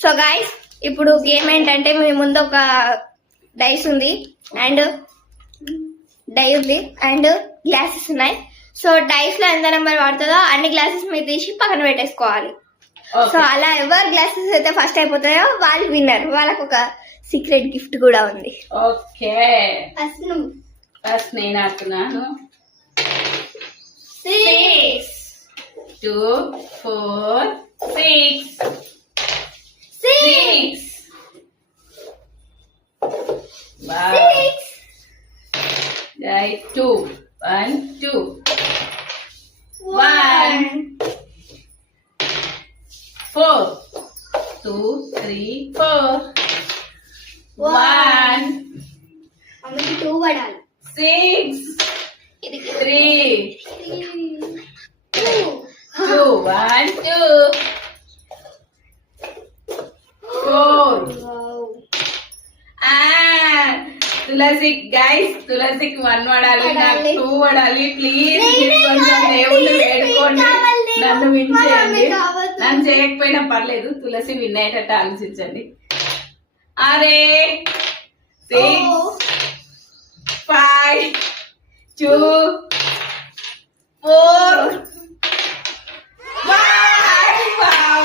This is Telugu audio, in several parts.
సో గైస్ ఇప్పుడు గేమ్ ఏంటంటే మీ ముందు ఒక డైస్ ఉంది అండ్ గ్లాసెస్ ఉన్నాయి. సో డైస్ లో ఎంత నెంబర్ పడుతుందో అన్ని గ్లాసెస్ మీరు తీసి పక్కన పెట్టేసుకోవాలి. సో అలా ఎవరు గ్లాసెస్ అయితే ఫస్ట్ అయిపోతాయో వాళ్ళు విన్నర్. వాళ్ళకు ఒక సీక్రెట్ గిఫ్ట్ కూడా ఉంది. ఓకే ఫస్ట్ నేను ఆడుతున్నాను. 6 2 4 6 6 Wow. 6 Right, 2 1 2 1 4 2 3 4 1 అమ్మకి 2 పడాలి. 6 3 2 2 1 2 4 తులసి గైస్ తులసికి 1 పడాలి, నాకు 2 పడాలి. ప్లీజ్ కొంచెం దేవుళ్ళు వేడుకోండి, నన్ను విన్ చేయండి. నన్ను చేయకపోయినా పర్లేదు, తులసి విన్ అయ్యేటట్టు ఆలోచించండి. అరే 6 5 2 4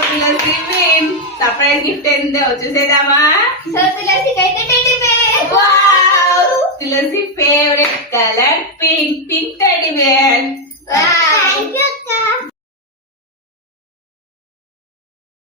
తులసి విన్. సర్ప్రైజ్ గిఫ్ట్ ఏందో చూసేద్దామా? సో తులసికి అయితే teddy bear. Tulasi favourite colour pink teddy bear.